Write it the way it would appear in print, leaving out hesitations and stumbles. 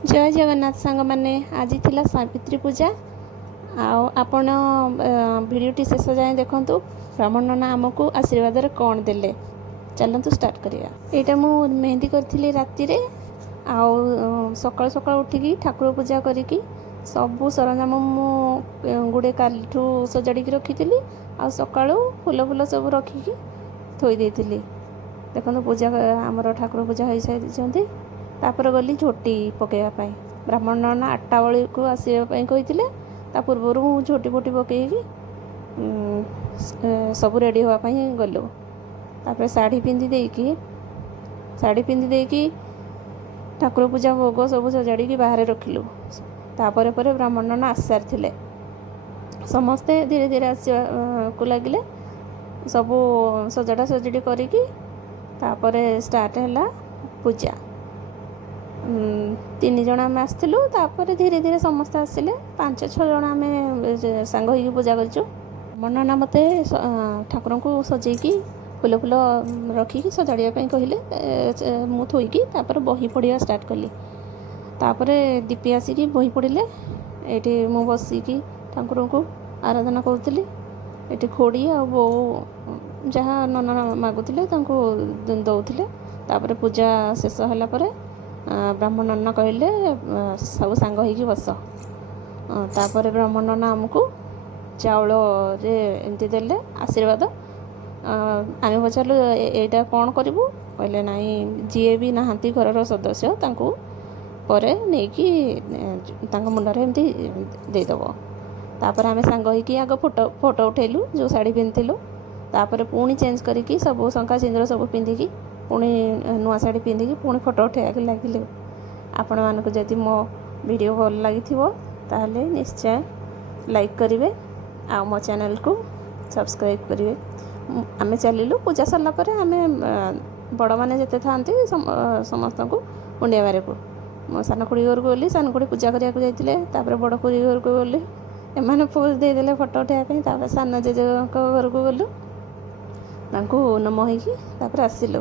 जय जगन्नाथ सांग मैंने आज थिला सावित्री पूजा आपण भिडियोटी शेष जाए देखूँ ब्राह्मण नना आमको आशीर्वाद कौन देले चलतु स्टार्ट करिया। यहाँ मु मेहंदी करी राति सकाल सकाल उठिकी ठाकुर पूजा करी सबू सरंजाम मु गुड़े काली सजाड़ी रखी आ सकाळू फूल फूल सब रखिकी थोई देइथिली। देखो पूजा आमर ठाकुर पूजा हो सारी तापर गली झोटी पकईवाई ब्राह्मण नना 8टा बेल को आसवाई कही पूर्वर मुझे झोटी फोटी पकईकी सब रेडी हाँपाई गलु। तापर शाढ़ी पिंधि देकी ठाकुर पूजा भोग सब सजाड़ी बाहर रखिलु। तापर पर ब्राह्मण नना आसी सारी समस्ते धीरे धीरे आसवा को लगिले सबू सजाड़ा सजाड़ी करिकी तापर स्टार्ट है पूजा। 3 जन आम आसलु तापर धीरे धीरे समस्ते आसिले 5-6 जन आम सांग हो पूजा करूँ। नना मत ठाकुर को सजेकी फूल फूल रखिकी सजाड़ापी कहले मु थोईकी तापर बही पढ़ा स्टार्ट कली। तापर दीपी आसिकी बही पढ़ले ये मु बसिकी ठाकुर को आराधना करुली। ये खोड़ी आ बो जहाँ नना मागुले दौले। तापर पूजा शेष होगापर ब्राह्मण नना कहले सब सांग हो बस। तापर ब्राह्मण नना आमको चाउल एमती देले आशीर्वाद। आम पचारू यहाँ कौन करूँ कहले ना जी भी नहांती घर सदस्य पर नहीं मुंडे एमती देदेव। तापर आम सांग होगी आग फोटो उठेलु जो शाढ़ी पिंधिलु। तापर पुणी चेंज करके सब शंखा सिंदूर सब पिंधिकी पुणी नुआ शाढ़ी पिंधिकी पुणी फोटो उठे लगे। आपण मानक जदि मो वीडियो भल लगी ताहले निश्चय लाइक करेंगे आ मो चैनल को सब्सक्राइब करेंगे। आमे चलिलु पूजा सरला परे आमे बड़ माने जते थांती समस्त को मुंडिया बारे को मो सान खुड़ी घर को गली। सान खुड़ी पूजा करिया को जाइतिले तापर बड़ खुड़ी घर को गली एमाने पोज दे देले फोटो उठाइबा तापर सान जेजे घर को गलु नमो होइकी तापर आसिलु।